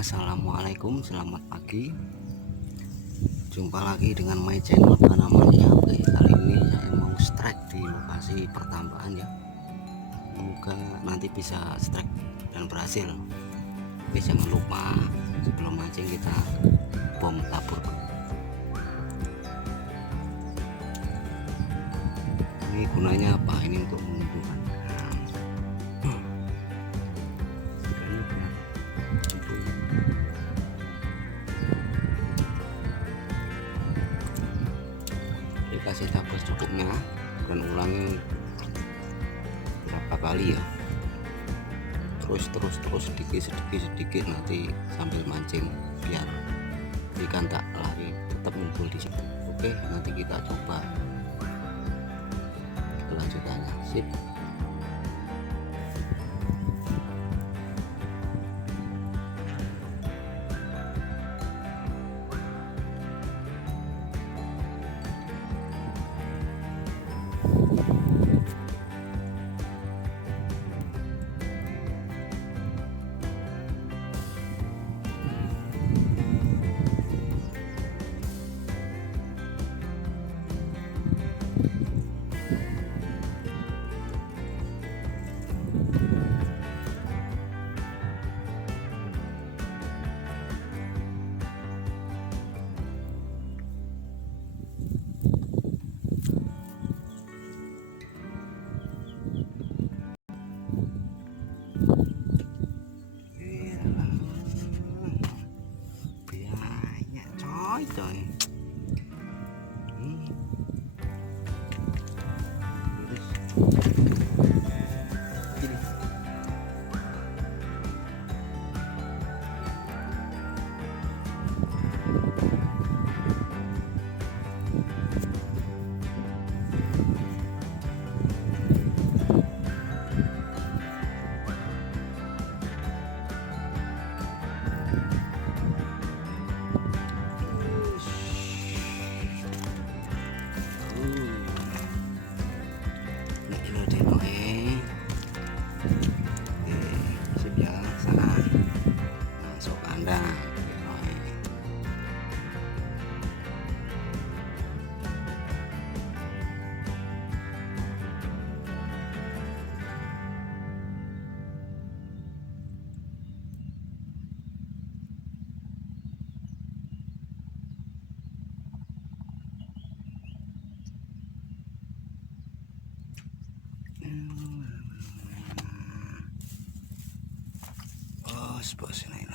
Assalamualaikum, selamat pagi. Jumpa lagi dengan my channel Panamania. Oke, kali ini saya mau strike di lokasi pertambahan ya. Semoga nanti bisa strike dan berhasil. Oke, jangan lupa sebelum mancing kita bom tabur. Ini gunanya apa? Ini untuk menunjukkan kasih tabur cukupnya dan ulangi berapa kali ya, terus sedikit nanti sambil mancing biar ikan tak lari, tetap ngumpul di situ. Oke, nanti kita coba kelanjutannya. Sip. Coy. Bos ini